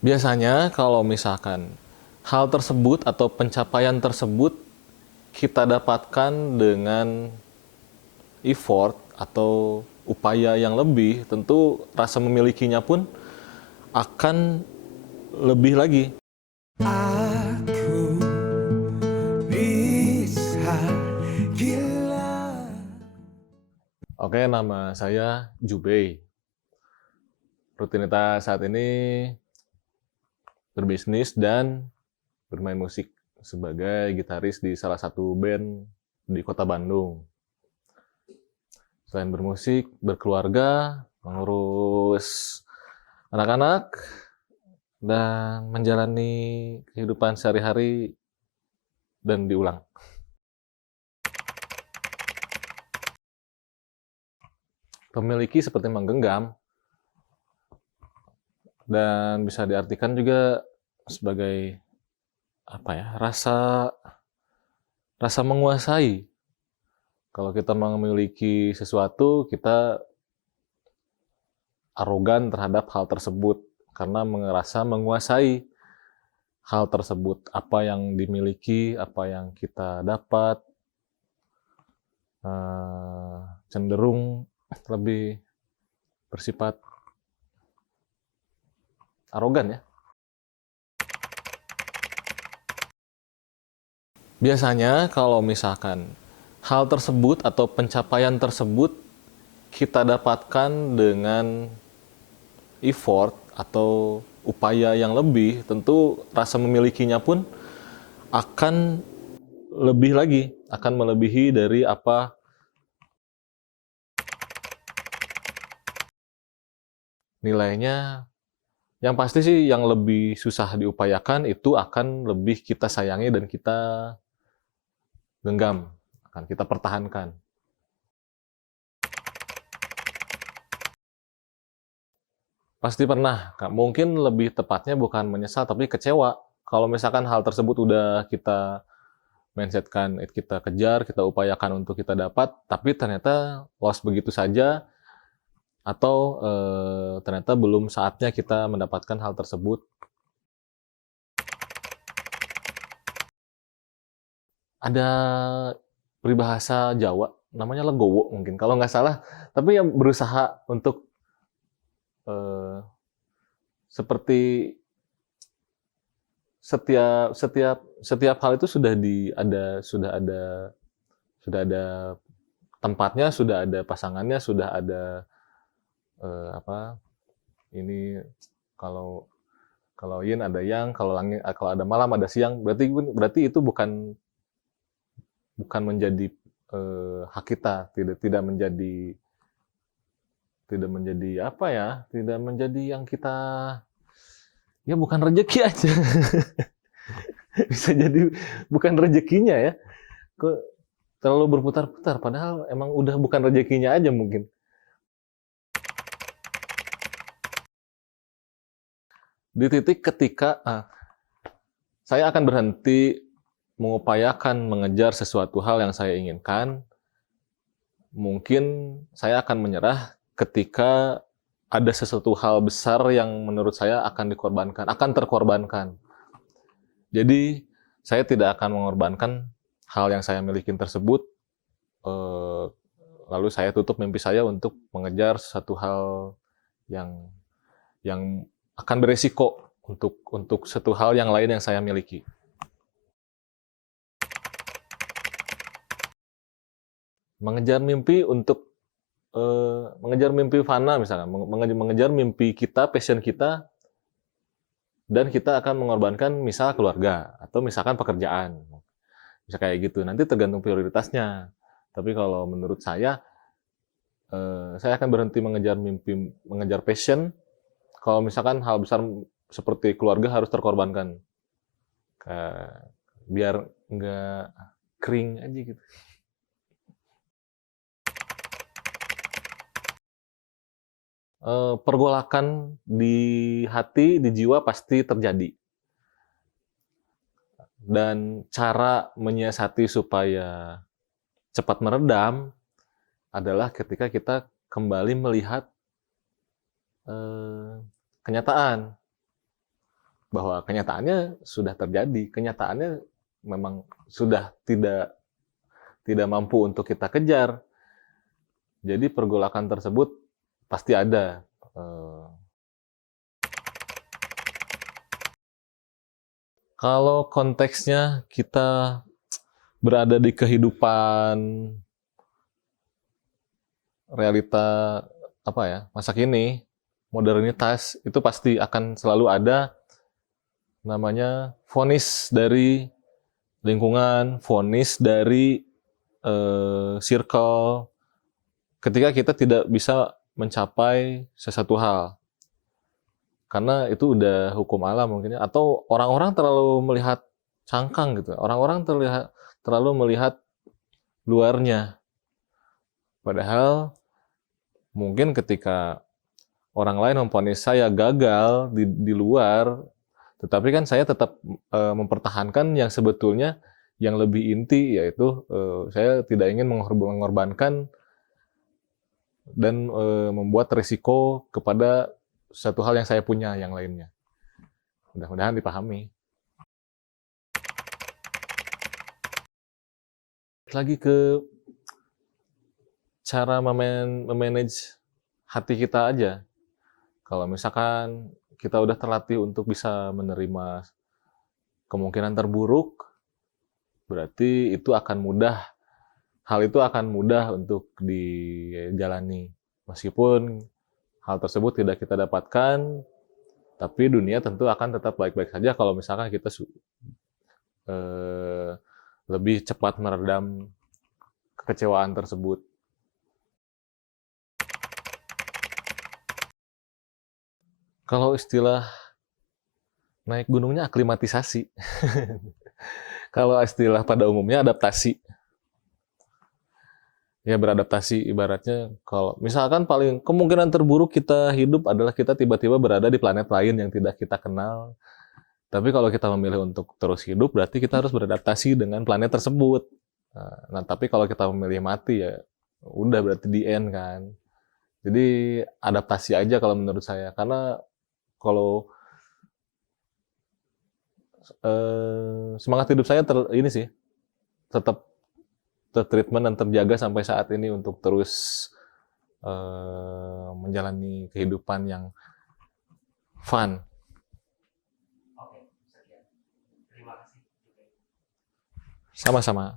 Biasanya kalau misalkan hal tersebut atau pencapaian tersebut kita dapatkan dengan effort atau upaya yang lebih, tentu rasa memilikinya pun akan lebih lagi. Aku bisa gila. Oke, nama saya Jubei. Rutinitas saat ini berbisnis dan bermain musik sebagai gitaris di salah satu band di kota Bandung. Selain bermusik, berkeluarga, mengurus anak-anak, dan menjalani kehidupan sehari-hari dan diulang. Memiliki seperti menggenggam, dan bisa diartikan juga sebagai apa ya, rasa menguasai. Kalau kita memiliki sesuatu, kita arogan terhadap hal tersebut karena merasa menguasai hal tersebut, apa yang dimiliki, apa yang kita dapat, cenderung lebih bersifat arogan ya. Biasanya kalau misalkan hal tersebut atau pencapaian tersebut kita dapatkan dengan effort atau upaya yang lebih, tentu rasa memilikinya pun akan lebih lagi, akan melebihi dari apa nilainya. Yang pasti sih yang lebih susah diupayakan itu akan lebih kita sayangi dan kita genggam, akan kita pertahankan. Pasti pernah, Kak. Mungkin lebih tepatnya bukan menyesal, tapi kecewa. Kalau misalkan hal tersebut udah kita mindsetkan, kita kejar, kita upayakan untuk kita dapat, tapi ternyata lost begitu saja, atau ternyata belum saatnya kita mendapatkan hal tersebut. Ada peribahasa Jawa, namanya legowo mungkin, kalau nggak salah. Tapi yang berusaha untuk eh, seperti setiap setiap setiap hal itu sudah ada tempatnya, sudah ada pasangannya, sudah ada apa ini, kalau kalau yin ada yang, kalau langit, kalau ada malam ada siang, berarti berarti itu bukan bukan menjadi hak kita, tidak menjadi, tidak menjadi apa ya, tidak menjadi yang kita, ya bukan rezeki aja. Bisa jadi bukan rezekinya ya, kok terlalu berputar-putar, padahal emang udah bukan rezekinya aja mungkin. Di titik ketika saya akan berhenti mengupayakan mengejar sesuatu hal yang saya inginkan, mungkin saya akan menyerah ketika ada sesuatu hal besar yang menurut saya akan dikorbankan, akan terkorbankan. Jadi saya tidak akan mengorbankan hal yang saya miliki tersebut, eh, lalu saya tutup mimpi saya untuk mengejar satu hal yang yang akan beresiko untuk satu hal yang lain yang saya miliki. Mengejar mimpi untuk mengejar mimpi fana misalkan, mengejar mimpi kita, passion kita, dan kita akan mengorbankan misal keluarga atau misalkan pekerjaan. Bisa kayak gitu. Nanti tergantung prioritasnya. Tapi kalau menurut saya akan berhenti mengejar mimpi, mengejar passion kalau misalkan hal besar seperti keluarga harus terkorbankan. Biar nggak kering aja gitu. Pergolakan di hati, di jiwa pasti terjadi. Dan cara menyiasati supaya cepat meredam adalah ketika kita kembali melihat kenyataan. bahwa kenyataannya sudah terjadi, kenyataannya memang sudah tidak mampu untuk kita kejar. Jadi pergolakan tersebut pasti ada. Kalau konteksnya kita berada di kehidupan realita apa ya, masa kini, modernitas, itu pasti akan selalu ada namanya vonis dari lingkungan, vonis dari circle, ketika kita tidak bisa mencapai sesuatu hal. Karena itu udah hukum alam mungkin ya, atau orang-orang terlalu melihat cangkang gitu. Orang-orang terlalu melihat luarnya. Padahal mungkin ketika orang lain memvonis saya gagal di luar, tetapi kan saya tetap mempertahankan yang sebetulnya yang lebih inti, yaitu saya tidak ingin mengorbankan dan membuat risiko kepada satu hal yang saya punya yang lainnya. Mudah-mudahan dipahami. Lagi ke cara memanage hati kita aja. Kalau misalkan kita udah terlatih untuk bisa menerima kemungkinan terburuk, berarti itu akan mudah, hal itu akan mudah untuk dijalani. Meskipun hal tersebut tidak kita dapatkan, tapi dunia tentu akan tetap baik-baik saja kalau misalkan kita lebih cepat meredam kekecewaan tersebut. Kalau istilah naik gunungnya aklimatisasi. Kalau istilah pada umumnya adaptasi. Ya beradaptasi, ibaratnya kalau misalkan paling kemungkinan terburuk kita hidup adalah kita tiba-tiba berada di planet lain yang tidak kita kenal. Tapi kalau kita memilih untuk terus hidup, berarti kita harus beradaptasi dengan planet tersebut. Nah, tapi kalau kita memilih mati, ya udah berarti di end kan. Jadi adaptasi aja kalau menurut saya. Karena kalau semangat hidup saya ini sih tetap tertreatment dan terjaga sampai saat ini untuk terus menjalani kehidupan yang fun. Oke, sekian. Terima kasih. Sama-sama.